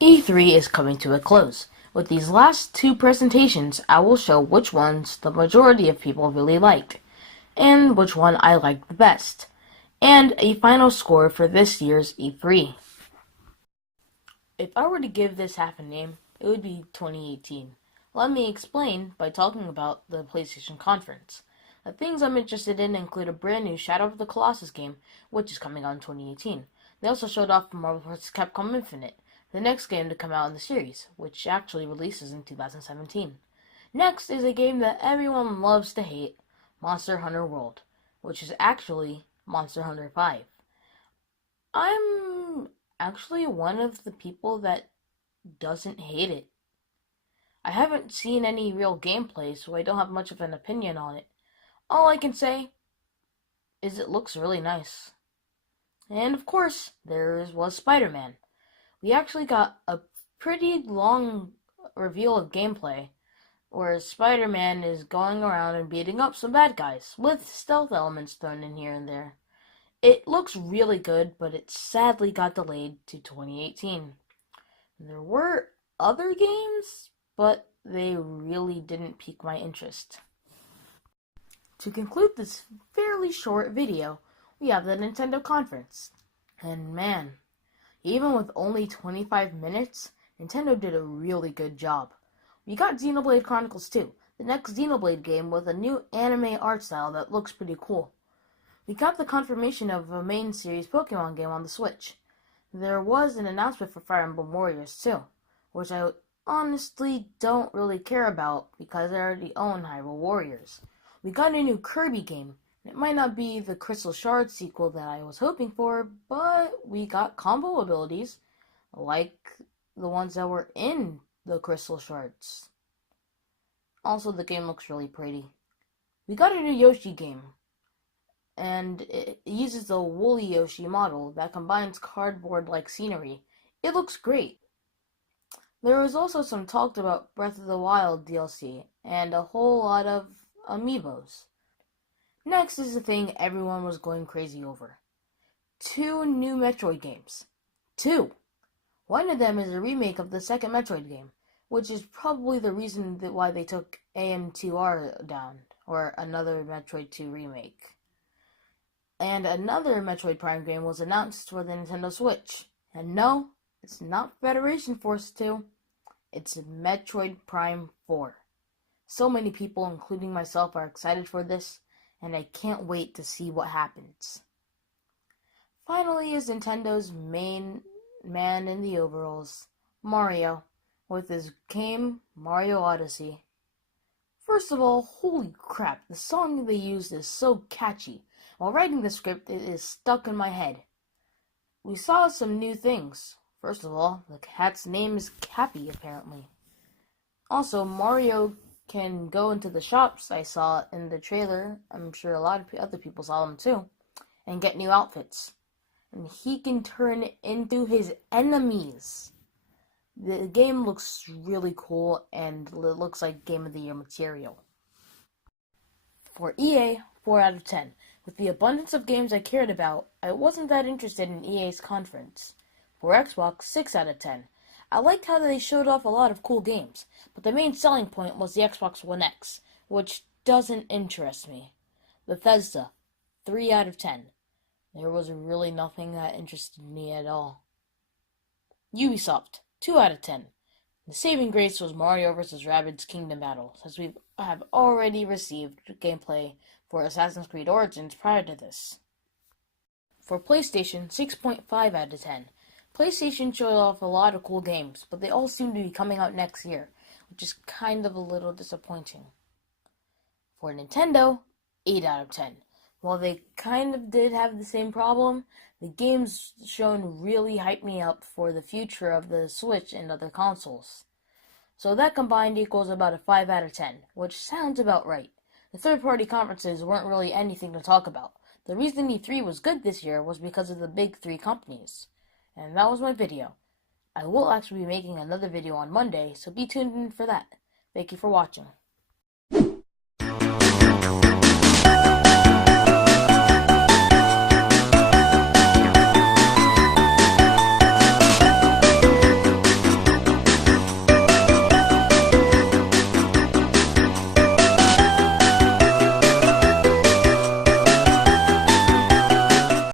E3 is coming to a close. With these last two presentations, I will show which ones the majority of people really liked, and which one I liked the best, and a final score for this year's E3. If I were to give this half a name, it would be 2018. Let me explain by talking about the PlayStation Conference. The things I'm interested in include a brand new Shadow of the Colossus game, which is coming out in 2018. They also showed off Marvel vs. Capcom Infinite, the next game to come out in the series, which actually releases in 2017. Next is a game that everyone loves to hate, Monster Hunter World, which is actually Monster Hunter 5. I'm actually one of the people that doesn't hate it. I haven't seen any real gameplay, so I don't have much of an opinion on it. All I can say is it looks really nice. And of course, there was Spider-Man. We actually got a pretty long reveal of gameplay where Spider-Man is going around and beating up some bad guys, with stealth elements thrown in here and there. It looks really good, but it sadly got delayed to 2018. There were other games, but they really didn't pique my interest. To conclude this fairly short video, we have the Nintendo Conference. And man, even with only 25 minutes, Nintendo did a really good job. We got Xenoblade Chronicles 2, the next Xenoblade game with a new anime art style that looks pretty cool. We got the confirmation of a main series Pokemon game on the Switch. There was an announcement for Fire Emblem Warriors 2, which I honestly don't really care about because I already own Hyrule Warriors. We got a new Kirby game. It might not be the Crystal Shard sequel that I was hoping for, but we got combo abilities like the ones that were in the Crystal Shards. Also, the game looks really pretty. We got a new Yoshi game, and it uses the Woolly Yoshi model that combines cardboard-like scenery. It looks great. There was also some talk about Breath of the Wild DLC and a whole lot of amiibos. Next is the thing everyone was going crazy over. 2 new Metroid games. 2! One of them is a remake of the second Metroid game, which is probably the reason why they took AM2R down, or another Metroid 2 remake. And another Metroid Prime game was announced for the Nintendo Switch. And no, it's not Federation Force 2, it's Metroid Prime 4. So many people, including myself, are excited for this, and I can't wait to see what happens. Finally is Nintendo's main man in the overalls, Mario, with his game Mario Odyssey. First of all, holy crap, the song they used is so catchy. While writing the script, it is stuck in my head. We saw some new things. First of all, the cat's name is Cappy, apparently. Also, Mario can go into the shops I saw in the trailer, I'm sure a lot of other people saw them too, and get new outfits. And he can turn into his enemies. The game looks really cool, and it looks like Game of the Year material. For EA, 4 out of 10. With the abundance of games I cared about, I wasn't that interested in EA's conference. For Xbox, 6 out of 10. I liked how they showed off a lot of cool games, but the main selling point was the Xbox One X, which doesn't interest me. Bethesda, 3 out of 10. There was really nothing that interested me at all. Ubisoft, 2 out of 10. The saving grace was Mario vs. Rabbids Kingdom Battle, since we have already received gameplay for Assassin's Creed Origins prior to this. For PlayStation, 6.5 out of 10. PlayStation showed off a lot of cool games, but they all seem to be coming out next year, which is kind of a little disappointing. For Nintendo, 8 out of 10. While they kind of did have the same problem, the games shown really hyped me up for the future of the Switch and other consoles. So that combined equals about a 5 out of 10, which sounds about right. The third-party conferences weren't really anything to talk about. The reason E3 was good this year was because of the big 3 companies. And that was my video. I will actually be making another video on Monday, so be tuned in for that. Thank you for watching.